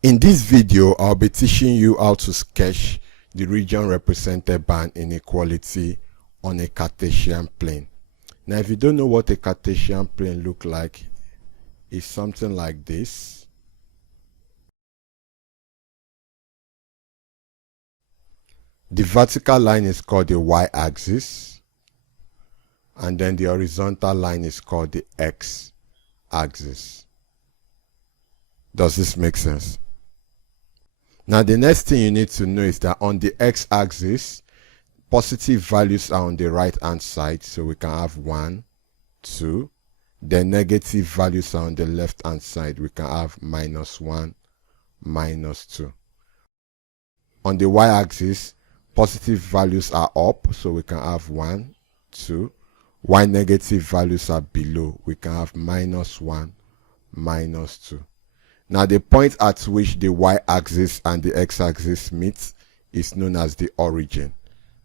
In this video, I'll be teaching you how to sketch the region represented by an inequality on a Cartesian plane. Now, if you don't know what a Cartesian plane looks like, it's something like this. The vertical line is called the y-axis, and then the horizontal line is called the x-axis. Does this make sense? Now, the next thing you need to know is that on the x-axis, positive values are on the right-hand side, so we can have 1, 2. Then negative values are on the left-hand side, we can have -1, -2. On the y-axis, positive values are up, so we can have 1, 2. While negative values are below, we can have -1, -2. Now, the point at which the y-axis and the x-axis meet is known as the origin.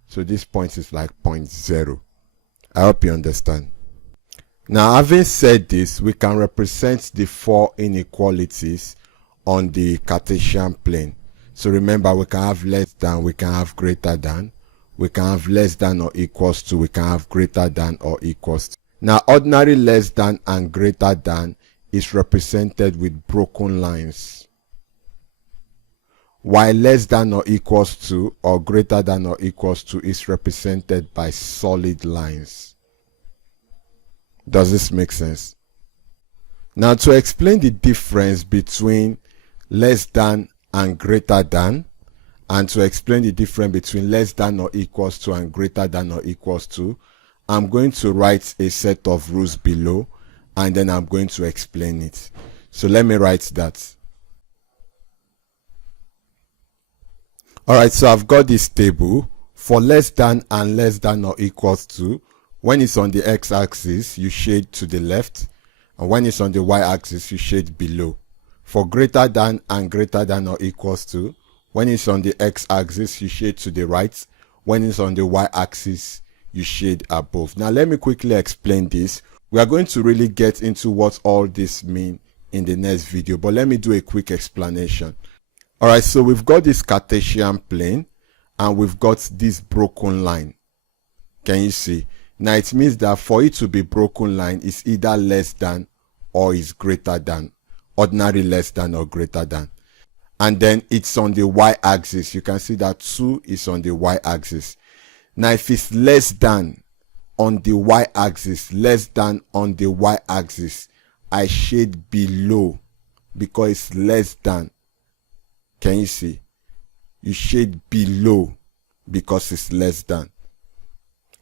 So this point is like point 0. I hope you understand. Now, having said this, we can represent the 4 inequalities on the Cartesian plane. So remember, we can have less than, we can have greater than, we can have less than or equals to, we can have greater than or equals to. Now, ordinary less than and greater than is represented with broken lines, while less than or equals to or greater than or equals to is represented by solid lines. Does this make sense? Now, to explain the difference between less than and greater than, and to explain the difference between less than or equals to and greater than or equals to, I'm going to write a set of rules below, and then I'm going to explain it. So let me write that. Alright, so I've got this table. For less than and less than or equals to, when it's on the x-axis, you shade to the left, and when it's on the y-axis, you shade below. For greater than and greater than or equals to, when it's on the x-axis, you shade to the right. When it's on the y-axis, you shade above. Now, let me quickly explain this. We are going to really get into what all this mean in the next video, but let me do a quick explanation. All right, so we've got this Cartesian plane and we've got this broken line. Can you see? Now, it means that for it to be broken line, it's either less than or is greater than, ordinary less than or greater than. And then it's on the y-axis. You can see that 2 is on the y-axis. Now, if it's less than on the y-axis, less than on the y-axis, I shade below because it's less than. Can you see? You shade below because it's less than.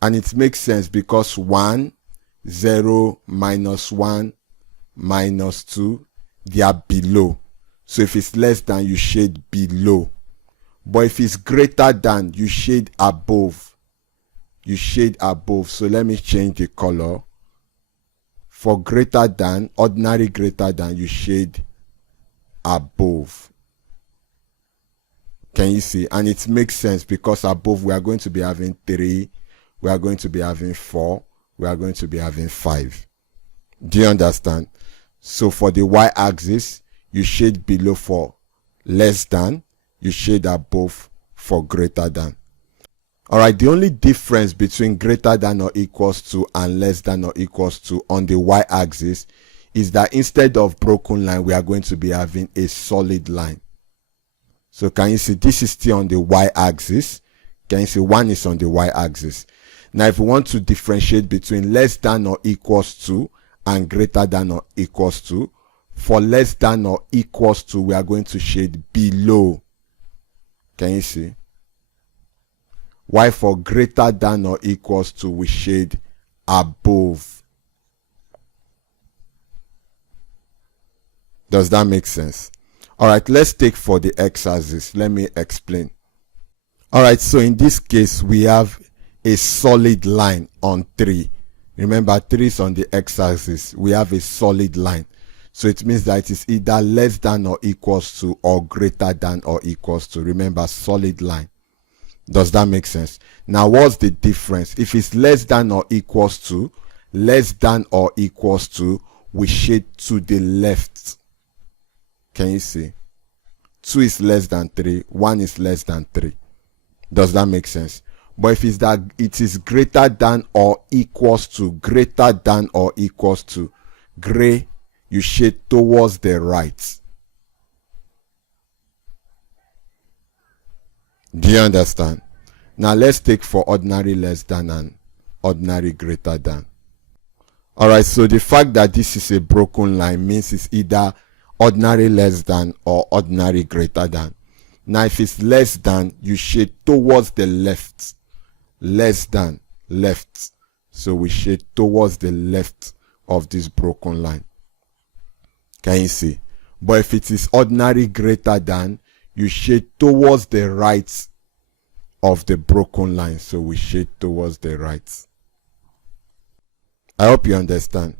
And it makes sense because 1, 0, -1, -2, they are below. So if it's less than, you shade below. But if it's greater than, you shade above. You shade above. So let me change the color. For greater than, ordinary greater than, you shade above. Can you see? And it makes sense because above we are going to be having 3, we are going to be having 4, we are going to be having 5. Do you understand? So for the y-axis, you shade below for less than, you shade above for greater than. Alright, the only difference between greater than or equals to and less than or equals to on the y-axis is that instead of broken line, we are going to be having a solid line. So can you see, this is still on the y-axis. Can you see, 1 is on the y-axis. Now, if we want to differentiate between less than or equals to and greater than or equals to, for less than or equals to, we are going to shade below. Can you see? While for greater than or equals to, we shade above. Does that make sense? All right, let's take for the x-axis. Let me explain. All right, so in this case, we have a solid line on 3. Remember, 3 is on the x-axis. We have a solid line. So it means that it is either less than or equals to or greater than or equals to. Remember, solid line. Does that make sense? Now, what's the difference? If it's less than or equals to, we shade to the left. Can you see? 2 is less than 3, 1 is less than 3. Does that make sense? But if it's that it is greater than or equals to, gray, you shade towards the right. Do you understand? Now let's take for ordinary less than and ordinary greater than. Alright, so the fact that this is a broken line means it's either ordinary less than or ordinary greater than. Now if it's less than, you shade towards the left. Less than, left. So we shade towards the left of this broken line. Can you see? But if it is ordinary greater than, you shade towards the right of the broken line. So we shade towards the right. I hope you understand.